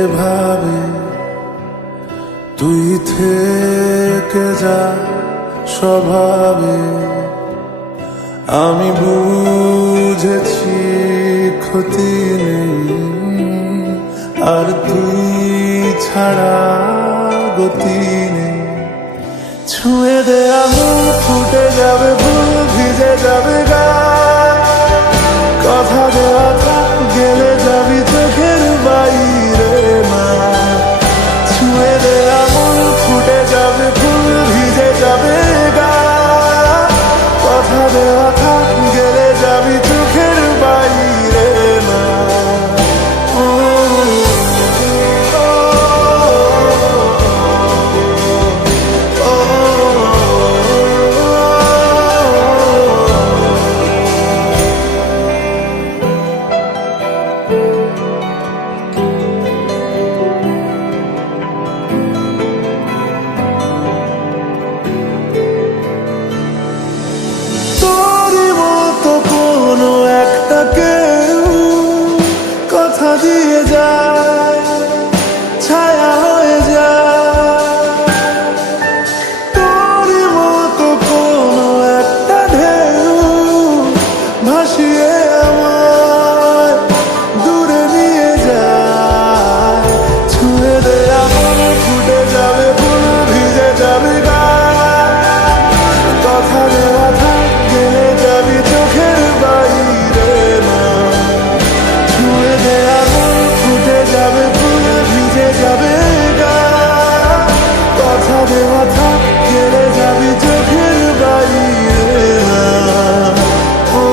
এভাবে তুই থেকে যা স্বভাবে। আমি বুঝেছি ক্ষতি নেই, আর তুই ছাড়া গতি নেই। ছুঁয়ে দে আঙুল, ফুটে যাবে ফুল, ভিজে যাবে গা। কথা দেওয়া থাক, গেলে যাবি চোখের বাইরে মা। ছুঁয়ে দে আঙুল, ফুটে যাবে ফুল, ভিজে যাবে গা। কথা দেওয়া থাক, গেলে যাবি চোখের বাইরে মা। কথা দিয়ে যায়, ছায়া হয়ে যায়। তোর মতো কোনো একটা ঢেউ ভাসিয়ে আমায় দূরে নিয়ে যায়। ছুঁয়ে দে আঙুল, ফুটে যাবে ফুল, ভিজে যাবে গা। কথা দেওয়া থাক, গেলে যাবি চোখের বাইরে মা। ছুঁয়ে দে আঙুল, ফুটে যাবে ফুল, ভিজে যাবে গা। কথা দেওয়া থাক, গেলে যাবি চোখের বাইরে মা। ও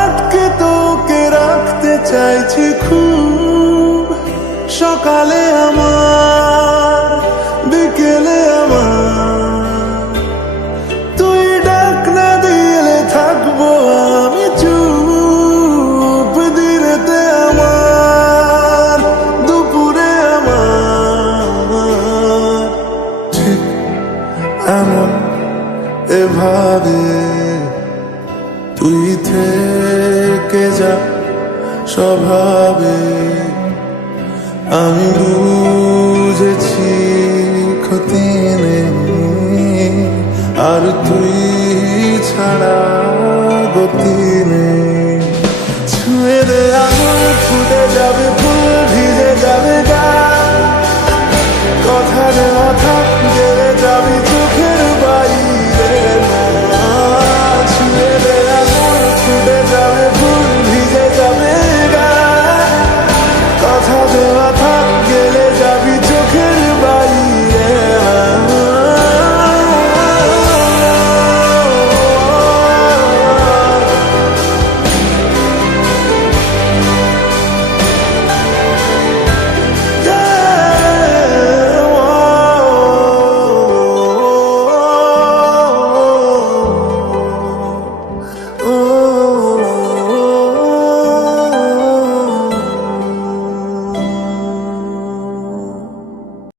আটকে তোকে রাখতে চাইছি খুব, সকালে